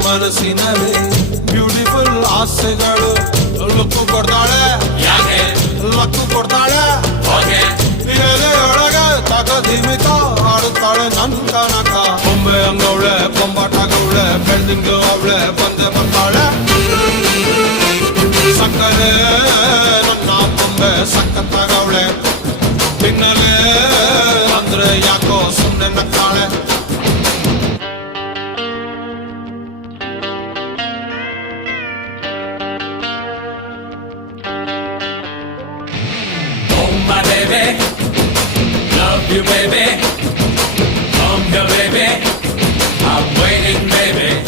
ಮನಸ್ಸಿನಲ್ಲಿ ಬ್ಯೂಟಿಫುಲ್ ಆಸೆಗಳು ಲಕ್ಕು ಕೊಡ್ತಾಳೆ ಲಕ್ಕು ಕೊಡ್ತಾಳೆ ಎಲೆಯೊಳಗೆ ತಗದಿಮಿತ ಆಡುತ್ತಾಳೆ ನನ್ ಕನಕ ಬೊಂಬೆ ಅಂಗವಳೆ ಬೊಂಬಾಟಾಗವಳೆ ಬೆಳ್ದಿಂಗ್ಳು ಅವಳೆ ಬಂದ